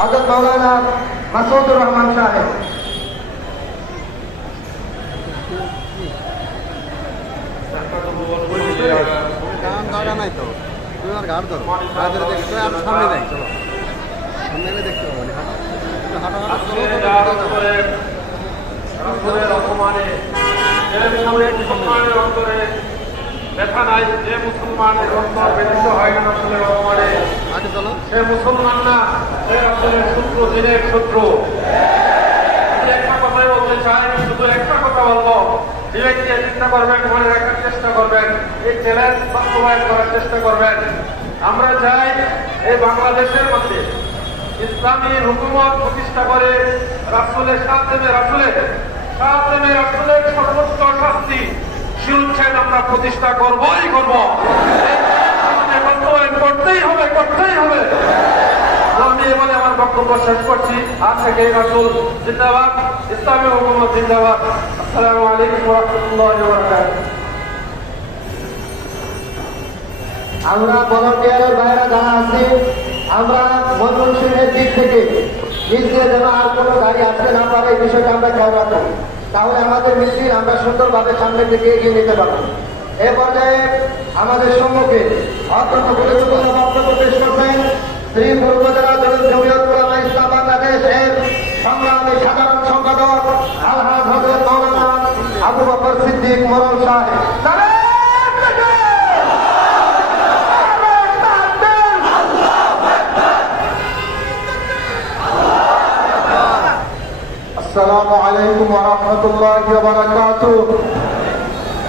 হযরত মাওলানা মাসুদুর রহমান সাহেব। নাই তো তুমি আর গাড় ধরো গাড় ধরে দেখতে আমি সামনে যাই চলো সামনে গেলে দেখতে পাবো ব্যথা নাই, যে মুসলমানের অন্তর ব্যথিত হয় না রাসূলের রহমানে, সে মুসলমান না, সে রাসূলের শত্রু, দিনের শত্রু। একটা কথাই বলতে চাই, শুধু একটা কথা বলবো, বিবেককে চিন্তা করবেন, মনে রাখার চেষ্টা করবেন, এই চ্যালেঞ্জ বাস্তবায়ন করার চেষ্টা করবেন। আমরা চাই এই বাংলাদেশের মধ্যে ইসলামী হুকুমত প্রতিষ্ঠা করে রাসূলের সর্বোচ্চ শাস্তি শিরোচ্ছেদ আমরা প্রতিষ্ঠা করবই করব। করতেই হবে। আমি এবারে আমার বক্তব্য শেষ করছি। আজ থেকে রাসূল জিন্দাবাদ, ইসলামী হুকুমত জিন্দাবাদ। আসসালামু আলাইকুম ওয়া রাহমাতুল্লাহি ওয়া বারাকাতুহু। আমরা ভলান্টিয়ারের বাইরে যারা আছি, আমরা ময়মনসিংহের দিক থেকে মিছিলে যেন আর কোনো গাড়ি আসতে না পারে এই বিষয়টা আমরা খেয়াল রাখবো। তাহলে আমাদের মিছিল আমরা সুন্দরভাবে সামনের দিকে এগিয়ে নিতে পারবো। এ পর্যায়ে আমাদের সম্মুখে অত্যন্ত গুরুত্বপূর্ণ বক্তব্য পেশ করবেন শ্রীপুর উপজেলা জমিয়ত উলামা ইসলাম বাংলাদেশ এর সংগ্রামী সাধারণ সম্পাদক আলহাজ হযরত মাওলানা আবু বকর সিদ্দিক মোরল সাহেব। আসসালামু আলাইকুম ওয়া রাহমাতুল্লাহি ওয়া বারাকাতুহু।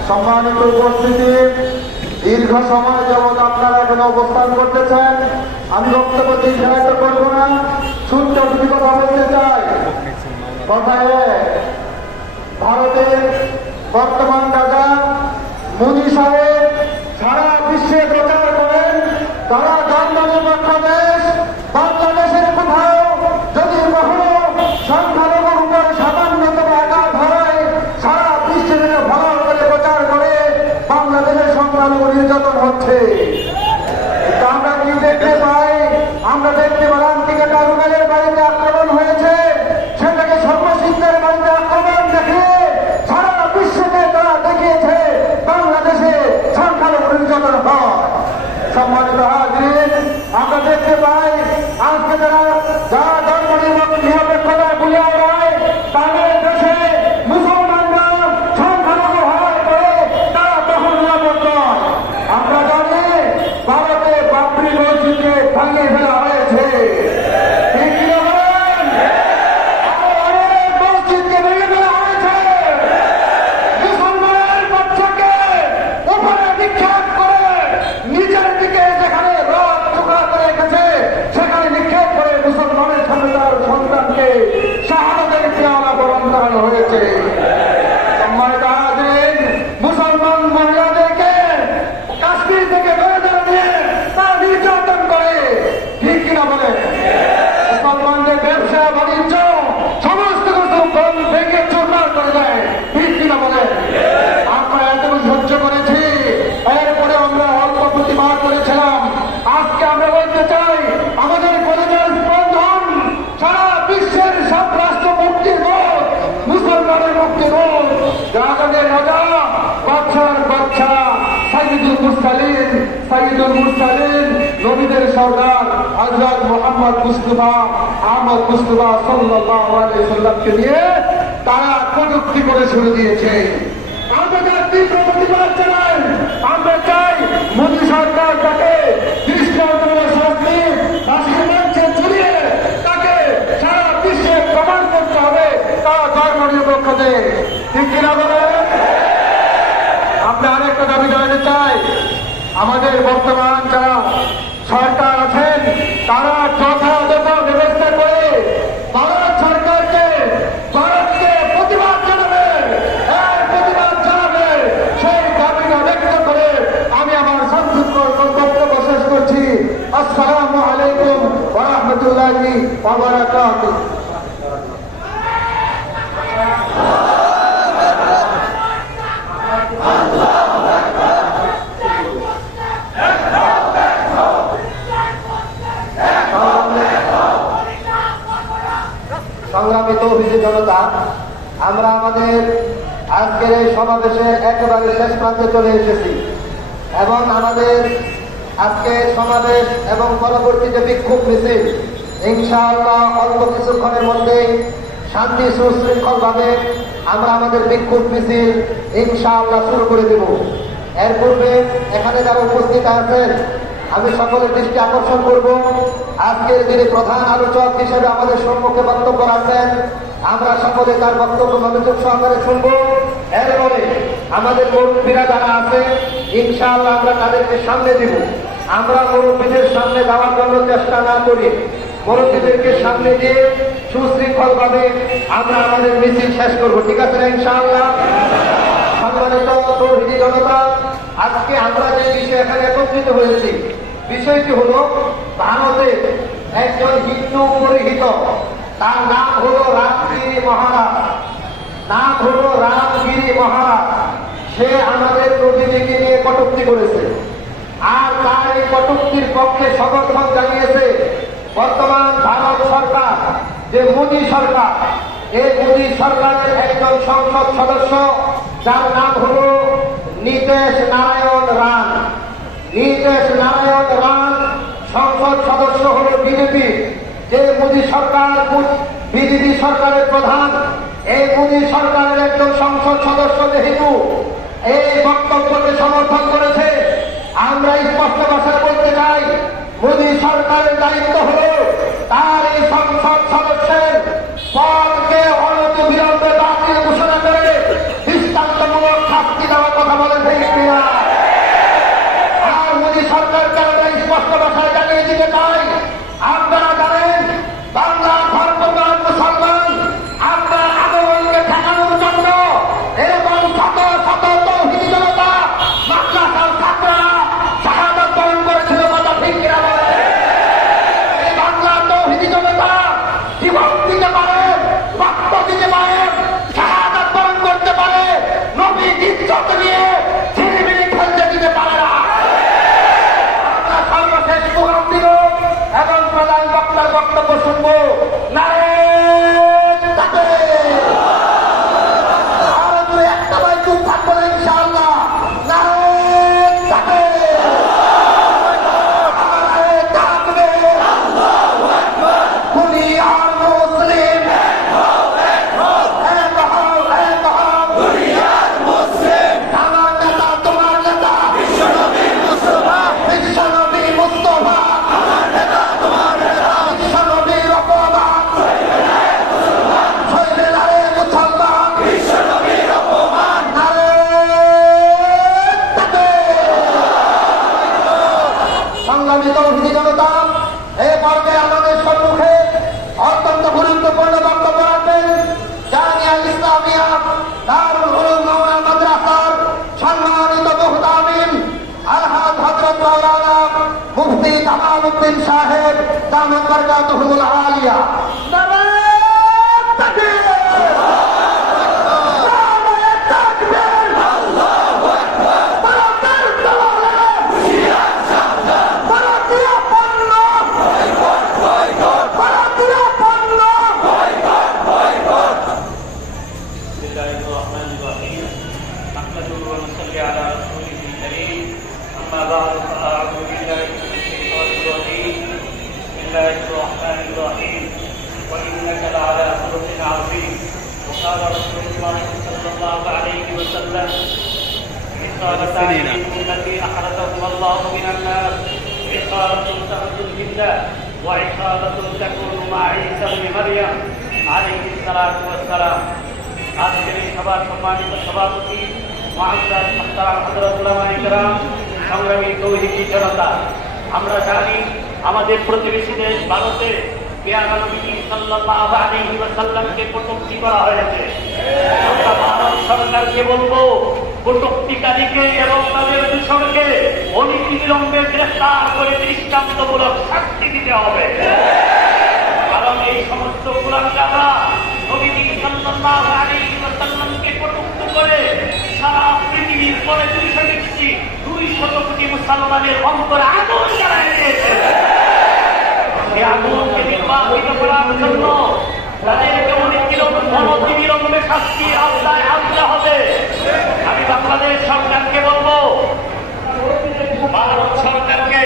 সম্মানিত উপস্থিতি, দীর্ঘ সময় যাবৎ আপনারা এখানে অবস্থান করতেছেন, আমি বক্তব্য দীর্ঘায়িত করব না, ছোট্ট দুটি কথা বলতে চাই। কথায় ভারতের বর্তমান রাজা মোদী সাহেব সারা বিশ্বে প্রচার করেন তারা ধর্মনিরপেক্ষ দেশ। বাংলাদেশের কোথাও যদি কখনো সংখ্যালঘুর উপরে সামান্যতম আঘাত হয়, সারা বিশ্বে ভালো করে প্রচার করে বাংলাদেশের সংখ্যালঘু নির্যাতন হচ্ছে। আমরা কি দেখতে পাই? আমরা দেখতে পেলাম টিকেটা রুবেলের বাড়িতে আক্রমণ হয়েছে, সেটাকে সর্বশিক্ষার বাড়িতে আক্রমণ দেখে সারা বিশ্বকে তারা দেখিয়েছে বাংলাদেশে সংখ্যালঘু নির্যাতন হয়। সম্মানিত হাজরিন, আমরা দেখতে পাই আজকে যারা ধর্ম নিরপেক্ষতা ভুলে বেড়ায় তাদের দেশে মুসলমানরা সংখ্যালঘু হওয়ার পরে তারা তখন নিরাপদ নয়। আমরা জানি ভারতে বাবরি মসজিদকে ভাঙিয়ে ফেলা হয়েছে, ঠিক কি বলেন? অনেক মসজিদকে ভেঙে ফেলা হয়েছে, মুসলমানের বাচ্চাকে উপরে নিক্ষেপ করে নিজের দিকে যেখানে রথ টুকরা করে রেখেছে সেখানে নিক্ষেপ করে মুসলমানের সামনে তার সন্তানকে শাহাদাতের পেয়ালা বরণ করানো হয়েছে। সম্মানিত হাজরিন, মুসলমান মহিলাদেরকে কাশ্মীর থেকে বের করে নিয়ে তারা নির্যাতন করে, ঠিক কিনা বলে? মুসলমানদের ব্যবসা বাণিজ্য সমস্ত কিছু ভেঙে চুরমার করে দেয়, ঠিক কিনা বলে? আমরা এতদিন সহ্য করেছি, এরপরে আমরা অল্প প্রতিবাদ করেছিলাম। আজকে আমরা বলতে চাই আমাদের কলেজের স্পন্দন সারা বিশ্বের সব রাষ্ট্র মুক্তির বোধ, মুসলমানের মুক্তির বোধ। জাগানের রাজা বাদশার বাদশা সাইয়্যিদুল মুরসালিন নবীদের সর্দার হযরত মুহাম্মদ মুস্তাফা আহমদ মুস্তাফা সাল্লাল্লাহু আলাইহি সাল্লামকে নিয়ে তারা কটূক্তি করে শুরু দিয়েছে। আমরা যার তীব্র প্রতিবাদ জানাই। আমরা চাই মোদী সরকার তাকে দৃষ্টান্তমূলক শাস্তি রাষ্ট্রীয় মঞ্চে ঝুলিয়ে তাকে সারা বিশ্বে প্রমাণ করতে হবে তারা ধর্ম নিরপেক্ষ দেশ, ঠিক কিনা বলে? আমরা আরেকটা দাবি জানাতে চাই, আমাদের বর্তমান যারা সরকার আছেন তারা যথাযথ ব্যবস্থা করে ভারত সরকারকে ভারতকে প্রতিবাদ জানাবে, সেই দাবিটা ব্যক্ত করে আমি আমার সংক্ষিপ্ত বক্তব্য শেষ করছি। আসসালামু আলাইকুম ওয়া রাহমাতুল্লাহি ওয়া বারাকাতুহু। তৌহিদি জনতা, আমরা আমাদের আজকের এই সমাবেশের একেবারে শেষ প্রান্তে চলে এসেছি এবং আমাদের আজকে সমাবেশ এবং পরবর্তী যে বিক্ষোভ মিছিল ইনশাআল্লাহ অল্প কিছুক্ষণের মধ্যেই শান্তি সুশৃঙ্খলভাবে আমরা আমাদের বিক্ষোভ মিছিল ইনশাআল্লাহ শুরু করে দেব। এর পূর্বে এখানে যারা উপস্থিত আছেন আমি সকলের দৃষ্টি আকর্ষণ করব, আজকের যিনি প্রধান আলোচক হিসেবে আমাদের সম্মুখে বক্তব্য রাখবেন, আমরা সকলে তার বক্তব্য মনোযোগ সহকারে শুনব। এরপরে আমাদের মুরব্বীরা যারা আছে ইনশাআল্লাহ আমরা তাদেরকে সামনে দিব। আমরা মুরব্বীদের সামনে যাওয়ার জন্য চেষ্টা না করি, মুরব্বীদেরকে সামনে দিয়ে সুশৃঙ্খলভাবে আমরা আমাদের মিছিল শেষ করব। ঠিক আছে ইনশাআল্লাহ? সম্মানিত তৌহিদি জনতা, আজকে আমরা যে বিষয়ে এখানে একত্রিত হয়েছি বিষয়টি হলো ভারতে একজন হিন্দু পুরোহিত, তার নাম হলো রামগিরি মহারাজ। নাম হলো রামগিরি মহারাজ। সে আমাদের নবীজিকে নিয়ে কটূক্তি করেছে আর তার এই কটূক্তির পক্ষে সমর্থন জানিয়েছে বর্তমান ভারত সরকার, যে মোদী সরকার। এই মোদী সরকারের একজন সংসদ সদস্য যার নাম হল নীতেশ নারায়ণ রান। নীতেশ নারায়ণ রান সংসদ সদস্য হল বিজেপি। যে মোদী সরকার বিজেপি সরকারের প্রধান, এই মোদী সরকারের একজন সংসদ সদস্য যেহেতু এই বক্তব্যকে সমর্থন করেছে, আমরা স্পষ্ট ভাষায় বলতে চাই মোদী সরকারের দায়িত্ব হল তার এই সংসদ সদস্যের পদকে অনতিবিলম্বে বাতিল ঘোষণা করে দৃষ্টান্তমূলক শাস্তি দেওয়ার কথা বলেন ঠিক কিনা? আর মোদী সরকারকে আমরা স্পষ্ট ভাষায় জানিয়ে দিতে চাই, আপনারা জানেন বাংলা ধর্মপ্রাণ মুসলমান আমরা আন্দোলনকে ঠেকানোর জন্য এরকম শত শত তৌহিদি জনতা মাদ্রাসার ছাত্ররা শাহাদাত বরণ করেছিল কথা ঠিক কিনা বলেন? এই বাংলা তৌহিদি জনতা জীবন দিতে পারে, রক্ত দিতে পারে, শাহাদাত বরণ করতে পারে, নবীর ইজ্জত নিয়ে ঝিলিমিলি খেলতে দিতে পারে না। আমরা সর্বশেষ প্রোগ্রাম দিব এবং প্রধান বক্তার বক্তব্য শুনবো। নারায়ণ তাকবীর। আরো দূরে একটা ভাই চুপ থাকবো না ইনশাআল্লাহ। নারায়ণ তাকবীর। নারায়ণ তাকবীর। দুনিয়ার মুসলিম এক হও, এক হও। আমার নেতা তোমার নেতা বিশ্বনবী মুস্তাফা। বিশ্বনবী মুস্তাফা বিশ্বনবীর অপমান শৈলে নারে মুসলমান বিশ্বনবীর অপমান নারে সংগ্রামী তৌহিদি জনতা, এই পর্যায়ে আমাদের সম্মুখে অত্যন্ত গুরুত্বপূর্ণ বক্তব্য রাখবেন জামিয়া ইসলামিয়া দারুল উলুম মাদ্রাসার সম্মানিত মুহতামিম আলহাজ হযরত মাওলানা মুফতি কামালউদ্দিন সাহেব দামাত বরকাতুহুল আলিয়া। নারায়ণ তাকবীর। নারায়ণ তাকবীর। আল্লাহু আকবার। ভারতের দলালে হুশিয়ার সাবধান। ভারতীয় পণ্য বয়কট, বয়কট। ভারতীয় পণ্য বয়কট, বয়কট। بسم الله الرحمن الرحيم نحمده ونصلي على رسوله الكريم أما بعد فأعوذ بالله من الشيطان الرجيم بسم الله الرحمن الرحيم وإنك لعلى خلق عظيم وقال رسول الله صلى الله عليه وسلم رسالتان التي أحرزهما الله من الناس رسالة تهدي بالله ورسالة تكون مع عيسى بن مريم عليه الصلاة والسلام। আজকের এই সভার সম্মানিত সভাপতি মহাজরাত মুহতারাম হযরত উলামায়ে কেরাম, সংগ্রামী তৌহিদি জনতা, আমরা জানি আমাদের প্রতিবেশী দেশ ভারতে পেয়ারা নবী সাল্লাল্লাহু আলাইহি ওয়াসাল্লামকে কটূক্তি করা হয়েছে। আমরা ভারত সরকারকে বলবো কটূক্তিকারীকে এবং তাদের দূষণকে অনতিবিলম্বে গ্রেফতার করে দৃষ্টান্তমূলক শাস্তি দিতে হবে। কারণ এই সমস্ত কুলাঙ্গাররা নবীজি সাল্লাল্লাহু আলাইহি ওয়াসাল্লামকে কটূক্তি করে সারা পৃথিবীর পরে 200 কোটি মুসলমানের অন্তরে আগুন জ্বালিয়ে দিয়েছে। এই আগুনকে নির্বাপিত করার জন্য তাদেরকে অনেক শাস্তির আওতায় আনতে হবে। আমি বাংলাদেশ সরকারকে বলবো, ভারত সরকারকে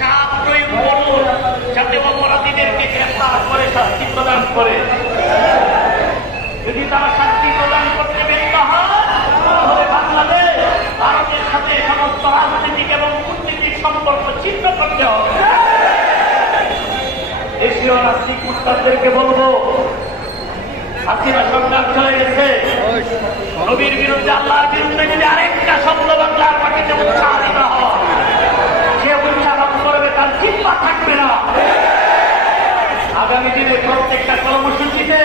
চাপ প্রয়োগ করুন যাতে অপরাধীদেরকে গ্রেফতার করে শাস্তি প্রদান করে। যদি তারা শাস্তি প্রদান করতে ব্যর্থ হয় তাহলে বাংলাদেশ ভারতের সাথে সমস্ত রাজনৈতিক এবং কূটনীতিক সম্পর্ক ছিন্ন করতে হবে। দেশীয় রাজনীতিক মুস্তাদদেরকে বলবো, হাসিনা সরকার চলে গেছে, নবীর বিরুদ্ধে আল্লাহর বিরুদ্ধে যদি আরেকটা শব্দ বাংলার মাটিতে উচ্চারিত হয়, সে উচ্চারণ করবে, তার চিন্তা থাকবে না। আগামী দিনে প্রত্যেকটা কর্মসূচিতে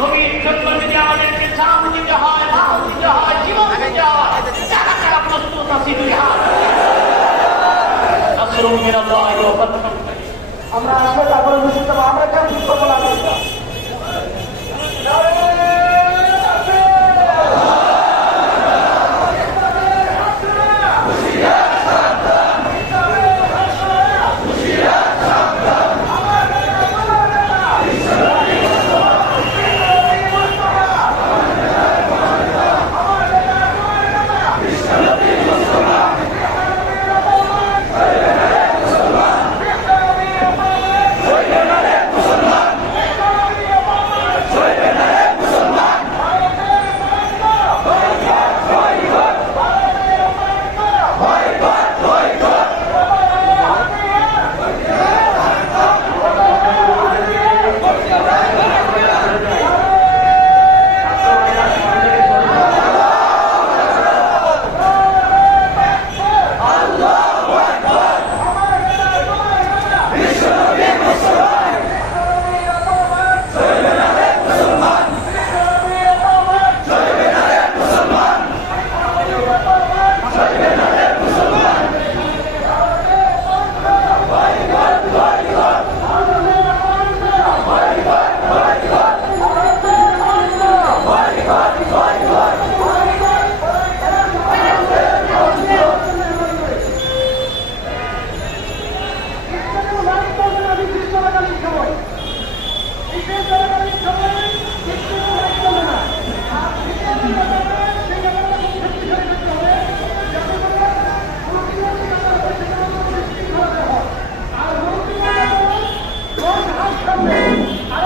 নবীর জন্য যদি আমাদেরকে চাপ দিতে হয়, ভাব দিতে হয়, জীবন দিতে হয়, যারা যারা প্রস্তুত আছি দুই হাত নাসরুম মিনাল্লাহি ওয়া ফাতহুন। আমরা আসলে তারপরে বুঝতে পারবো আমরা কেউ ঠিক করবো না। আর